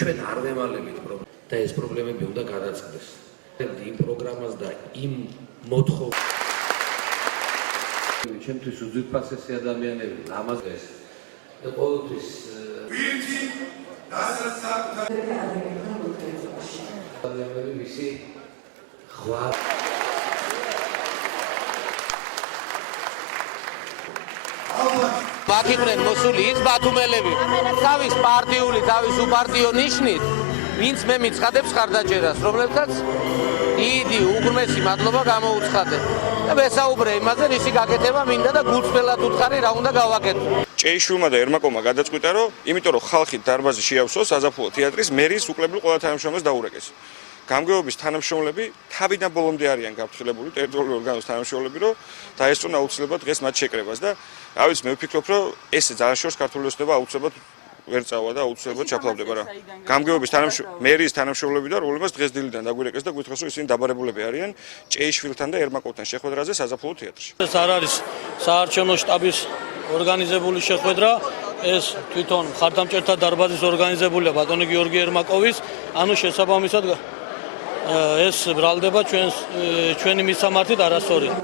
ჩვენ არ ვემალებით პრობლემას და ეს პრობლემები უნდა გადაწყდეს. იმ პროგრამას და იმ მოთხოვნას ჩემთვის უძვირფასესი ადამიანები ლამაზეს და ყოველთვის ადამიანები მისი ხვა მაქიყვნენ მოსული ის ბათუმელები თავის პარტიული თავის უპარტიო ნიშნით ვინც მე მიცხადებს ხარდაჭერას რომლებსაც დიდი უღრმესი მადლობა გამოუცხადე და ვესაუბრე იმაზე რისი გაკეთება მინდა და გულწრფელად უთხარი რა უნდა გავაკეთო. ჭეიშვილმა და ერმაკოვმა გადაწყვიტა რომ იმიტომ რომ ხალხი დარბაზი შეავსოს საზაფხულო თეატრის მერის უკლებელ ყველა თანამშრომელს დაურეკეს. გამგეობის თანამშრომლები თავიდან ბოლომდე არიან გაფრთხილებული ტერიტორიული ორგანოს თანამშრომლები რომ დაესწრონ აუცილებლად დღეს მათ შეკრებას და რავიც მე ვფიქრობ რომ ეს ძალიან შორს ქართული ოცნება აუცილებლად ვერ წავა და აუცილებლად ჩაფლავდება რა. გამგეობის მერის თანამშრომლები და რომლებსაც დღეს დილიდან დაგვირეკეს და გვითხრას რომ ისინი დაბარებულები არიან ჭეიშვილთან და ერმაკოვთან შეხვედრაზე საზაფხულო თეატრში. ეს არ არის საარჩევნო შტაბის ორგანიზებული შეხვედრა, ეს თვითონ მხარდამჭერთა დარბაზის ორგანიზებულია ბატონი გიორგი ერმაკოვის, ანუ შესაბამისად ეს ბრალდება ჩვენი მისამართით არასწორია.